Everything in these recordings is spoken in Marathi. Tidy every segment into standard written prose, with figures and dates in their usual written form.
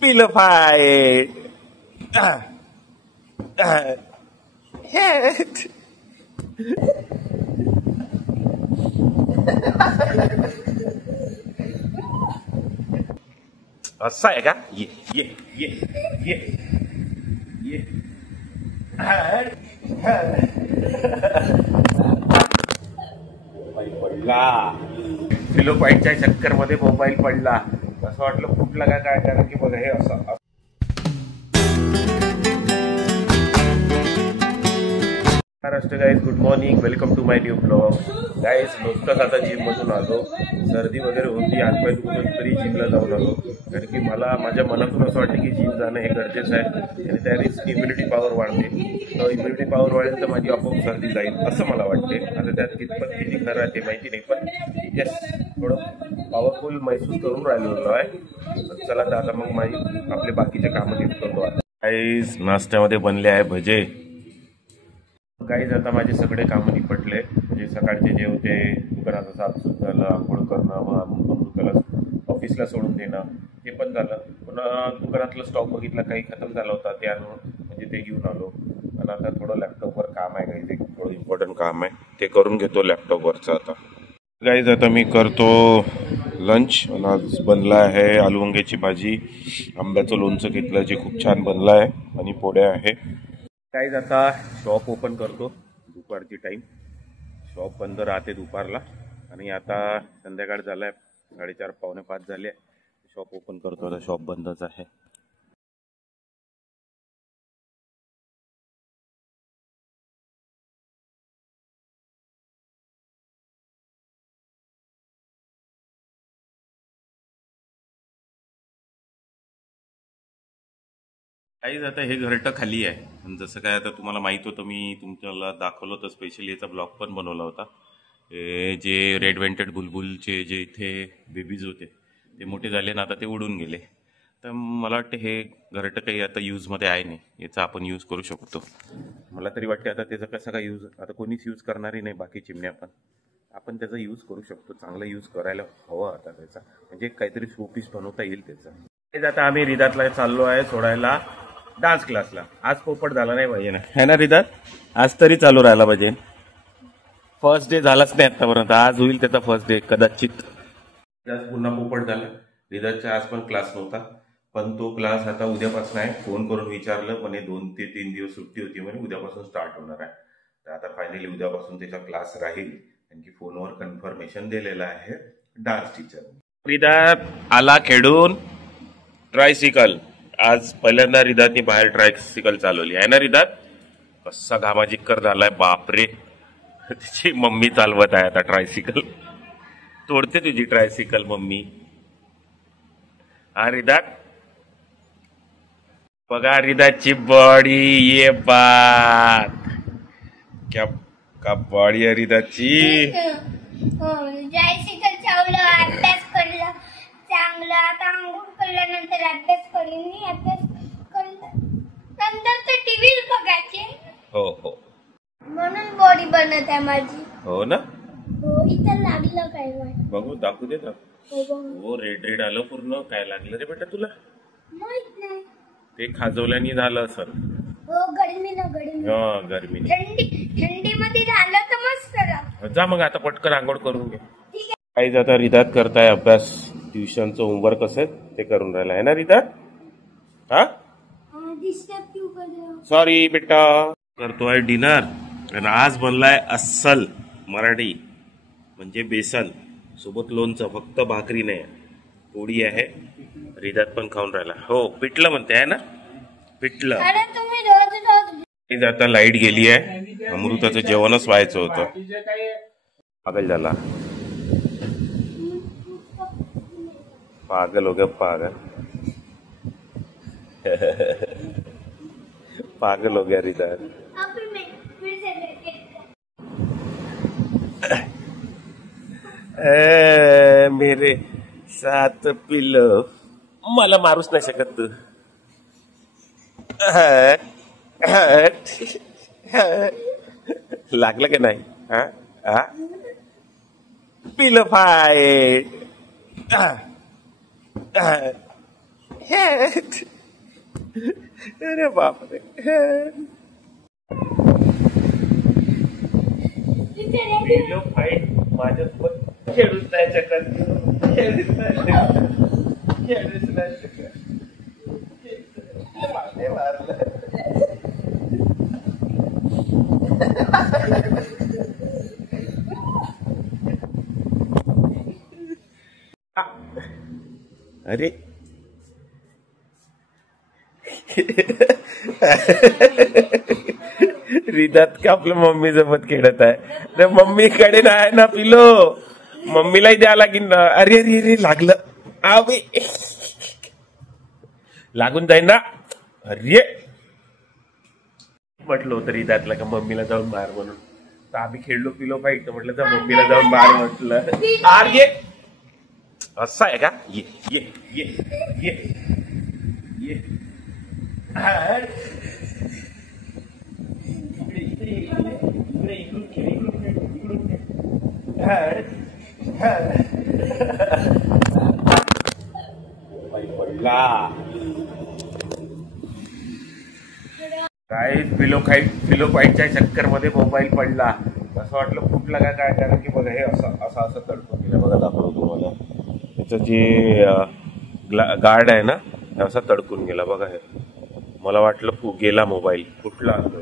Pilafy. असं आहे का? ये ये ये ये ये मोबाईल पडला. फिलोफाईटच्या चक्कर मध्ये मोबाईल पडला. असं वाटलं फुटला का काय, कारण की बघा हे असं. Maharashtra guys, good morning, welcome to my new blog. Guys नुकतंच आता जिम मधून आलो. सर्दी वगैरे होती, हातपाय दुखून तरी जिमला जाऊन आलो. कारण की मला माझ्या मनातून असं वाटतं की जिम जाणं हे गरजेचं आहे आणि त्याने इम्युनिटी पॉवर वाढते. तर इम्युनिटी पॉवर वाढेल तर माझी आपोआप सर्दी जाईल असं मला वाटते. आता त्यात किती खरं आहे ते माहिती नाही, पण येस थोडं पॉवरफुल महसूस करून राहिलो आहे. चला तर आता मग आपले बाकीचे कामं करतो. गाईज नाश्त्यामध्ये बनले आहे भजे. गाईज आता माझे सगळे कामं निपटले. म्हणजे सकाळचे जे होते, दुकानाचा साफसूफ झालं, आंघोळ करणं, मग अमृताला ऑफिसला सोडून देणं, ते पण झालं. पुन्हा दुकानातलं स्टॉक बघितला, काही खतम झाला होता, ते आणून म्हणजे ते घेऊन आलो. आणि आता थोडं लॅपटॉपवर काम आहे गाईज, एक थोडं इम्पॉर्टंट काम आहे, ते करून घेतो लॅपटॉपवरचं. आता गाईज आता मी करतो लंच. आज बनला आहे आलू वांग्याची भाजी, आंब्याचं लोणचं घेतलं जे खूप छान बनलं आहे, आणि पोळ्या आहे. गाईज आता शॉप ओपन करतो. दुपारची टाईम, शॉप बंद राहते दुपारला. आणि आता संध्याकाळ झाला आहे, 4:30 पावणे 5 झाले. शॉप ओपन करतो. आता शॉप बंदच आहे. काहीच आता हे घरटं खाली आहे. जसं काय आता तुम्हाला माहित होतं, मी तुमच्याला दाखवलं होतं, स्पेशली याचा ब्लॉग पण बनवला होता. जे रेड वेंटेड बुलबुलचे जे इथे बेबीज होते ते मोठे झाले ना, आता ते उडून गेले. तर मला वाटतं हे घरटं काही आता यूजमध्ये आहे नाही, याचा आपण यूज करू शकतो. मला तरी वाटते आता त्याचा कसा काय यूज, आता कोणीच यूज करणारही नाही बाकी चिमण्या, पण आपण त्याचा यूज करू शकतो. चांगला यूज करायला हवं आता त्याचा, म्हणजे काहीतरी शोपीस बनवता येईल त्याचा. आता आम्ही रिदातला चाललो आहे सोडायला डान्स क्लासला. आज पोपट झाला नाही पाहिजे ना, है ना रिदात? आज तरी चालू राहायला पाहिजे. फर्स्ट डे झालाच नाही आतापर्यंत, आज होईल त्याचा फर्स्ट डे कदाचित. आज पुन्हा पोपट झाला. रिदातचा आज पण क्लास नव्हता, पण तो क्लास आता उद्यापासून आहे. फोन करून विचारलं, म्हणे 2 ते 3 दिवस सुट्टी होती, म्हणे उद्यापासून स्टार्ट होणार आहे. तर आता फायनली उद्यापासून त्याचा क्लास राहील, कारण की फोनवर कन्फर्मेशन दिलेलं आहे डान्स टीचर. रिदात आला खेळून ट्रायसिकल. आज पहिल्यांदा रिदातनी बाहेर ट्रायसिकल चालवली आहे ना रिदात? कसा घामाजिक्कर झालाय बापरे. तिची मम्मी चालवत आहे आता ट्रायसिकल. तोडते तुझी ट्रायसिकल मम्मी. हा रिदात बघा, रिदातची बॉडी, ये बात क्या का बॉडी आहे रिदातची. ट्रायसिकल चावलं, अभ्यास करला चांगलं. आता अंघोळ केल्यानंतर अभ्यास करीन मी. अभ्यास नंतर तर टीव्ही बघायचे. हो हो, म्हणून बॉडी बनत आहे माझी. हो ना. हो, इथं लागलं काय बघू, दाखवू दे ना. हो, रेड रेड आलं पूर्ण. काय लागलं रे बेटा तुला? माहित नाही. ते खाजवल्याने झालं सर. हो, गर्मीनं. गर्मीने. थंडीमध्ये झालं तर मस्त. जा मग आता पटकन आंघोळ करून घे. काही आता रिदात करताय अभ्यास. ट्युशनचं होमवर्क असं ते करून राहिला आहे ना रिदात? हा, सॉरी बेटा. करतोय डिनर, आणि आज बनलाय अस्सल मराठी, म्हणजे बेसन सोबत लोणचं. फक्त भाकरी नाही, पोळी आहे. रिदात पण खाऊन राहिला. हो, पिठलं म्हणते आहे ना, पिठलं. आता लाईट गेली आहे, अमृताचं जेवणच व्हायचं होतं. पागल झाला, पागल हो गया पागल. पागल हो गया रिदात. मेरे साथ पिलो. मला मारूच नाही शकत तू. लागलं की नाही? पिलो फाय. अरे बापरे. पिलो फाईट माझ्यासोबत खेळूच नाही शकत. खेळूच नाही शकत. मारलं. अरे रिदात का आपल्या मम्मी सोबत खेळत आहे. मम्मीकडे नाही ना पिलो. मम्मीलाही द्या लागेल ना. अरे अरे अरे लागलं. आवे लागून जाईल ना. अरे म्हटलं होतं रिदातला का मम्मीला जाऊन मार म्हणून. तर आम्ही खेळलो पिलो फाईट. म्हटलं तर मम्मीला जाऊन मार म्हटलं. अरे असं आहे का. ये ये ये ये ये काय पिलो फाईटच्या चक्कर मध्ये मोबाईल पडला. असं वाटलं फुटला का काय. कारण की बघा हे असं तडकून गेलं. बघा दाखवतो तुम्हाला. त्याचं जे गार्ड आहे ना असा तडकून गेला. बघा हे मला वाटलं गेला मोबाईल. फुटला असतो.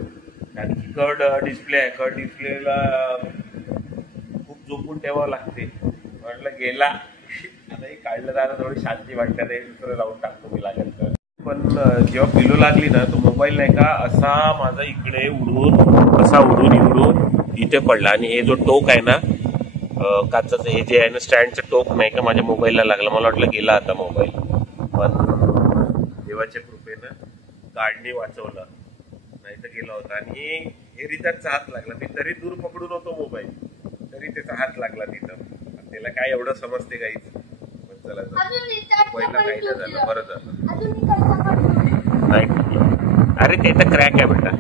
आणखी कर्ड डिस्प्ले आहे. कर्ड डिस्प्लेला खूप झोपून ठेवावं लागते. म्हटलं गेला. आता हे काढलं जाणं थोडी शांती वाटते. दुसरं लावून टाकतो मी लागेल तर. पण जेव्हा पिलो लागली ना तो मोबाईल नाही का असा माझा इकडे उडून असा उडून इथे पडला. आणि हे जो टोक आहे ना काचाचं हे जे आहे ना स्टँडचं टोक नाही का माझ्या मोबाईलला लागला. मला वाटलं गेला आता मोबाईल. पण देवाच्या कृपेनं गाडने वाचवलं. नाही तर गेला होता. आणि हे रिचार्जचा हात लागला. मी तरी दूर पकडून होतो मोबाईल तरी त्याचा हात लागला तिथं. त्याला काय एवढं समजते काहीच. पण चला मोबाईलला काही नाही झालं. बरं झालं. नाही अरे ते तर क्रॅक आहे बेटा.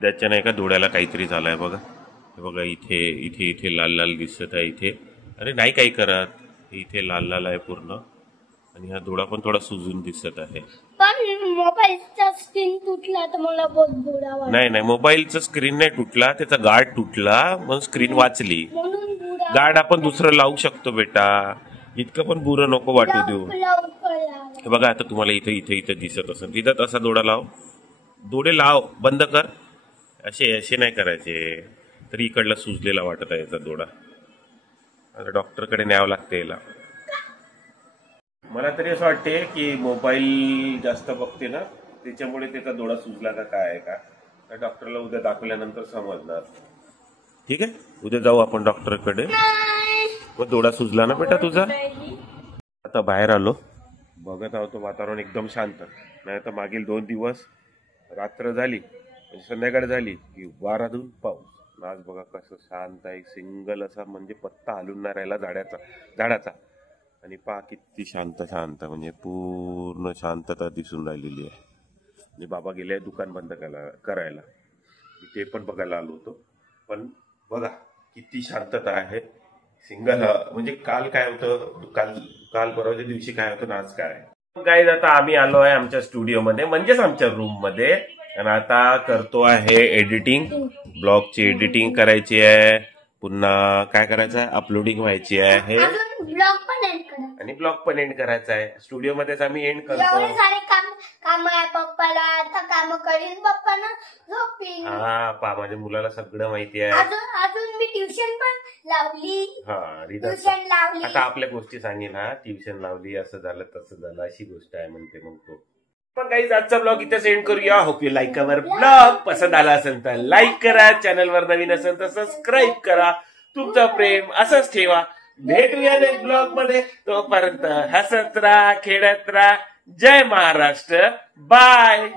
त्याच्या नाही का डोळ्याला काहीतरी झालंय बघा. हे बघा इथे इथे इथे लाल लाल दिसत आहे इथे. अरे नाही काही करत. इथे लाल लाल आहे पूर्ण. आणि हा डोळा पण थोडा सुजून दिसत आहे. पण मोबाईलचा स्क्रीन तुटला तर मला बहुत बुरा वाटला. नाही मोबाईलचा स्क्रीन नाही तुटला. त्याचा गार्ड तुटला म्हणून स्क्रीन वाचली. गार्ड आपण दुसरं लावू शकतो बेटा. इतकं पण बुरं नको वाटू देऊ. हे बघा आता तुम्हाला इथे इथे इथे दिसत असेल. तिथं तसा डोळा लाव. डोळे लाव बंद कर. असे नाही करायचे. तरी इकडला सुजलेला वाटत आहे याचा डोळा. आता डॉक्टरकडे न्यावं लागते याला. मला तरी असं वाटते की मोबाईल जास्त बघते ना त्याच्यामुळे त्याचा डोळा सुजला का काय आहे का. तर डॉक्टरला उद्या दाखवल्यानंतर समजणार. ठीक आहे उद्या जाऊ आपण डॉक्टरकडे. मग डोळा सुजला ना बेटा तुझा. आता बाहेर आलो. बघत आहोत वातावरण एकदम शांत. नाही तर मागील 2 दिवस रात्र झाली संध्याकाळ झाली की वाराधून पाऊस. आज बघा कसं शांत आहे. सिंगल असा म्हणजे पत्ता हलून नाही राहिला झाडाचा. आणि पहा किती शांत म्हणजे पूर्ण शांतता दिसून राहिलेली आहे. आणि बाबा गेले दुकान बंद करायला. ते पण बघायला आलो होतो. पण बघा किती शांतता आहे. सिंगल म्हणजे काल काय होतं काल परवाच्या दिवशी काय होतं ना आज काय. गाईज आता आम्ही आलो आहे आमच्या स्टुडिओमध्ये म्हणजेच आमच्या रूम मध्ये. आणि आता करतो आहे एडिटिंग. ब्लॉगची एडिटिंग करायची आहे. पुन्हा काय करायचं आहे अपलोडिंग व्हायची आहे. आणि ब्लॉग पण एंड करायचा आहे. स्टुडिओ मध्येच आम्ही एंड करतो. एवढे सारे काम आहे पप्पाला. आता काम करीन पप्पाना झोपीन. हा माझ्या मुलाला सगळं माहिती आहे. अजून मी ट्युशन पण लावली. ट्युशन लावली. आता आपल्या गोष्टी सांगेन. ट्युशन लावली असं झालं तसं झालं अशी गोष्ट आहे म्हणते मग तो. पण गाईज आजचा ब्लॉग इथे सेंड करूया. Hope you like our blog. पसंत आला असेल तर लाईक करा. चॅनलवर नवीन असेल तर सबस्क्राईब करा. तुमचं प्रेम असंच ठेवा. भेटूया नेक्स्ट ब्लॉग मध्ये. तोपर्यंत हसत राहा खेळत राहा. जय महाराष्ट्र. बाय.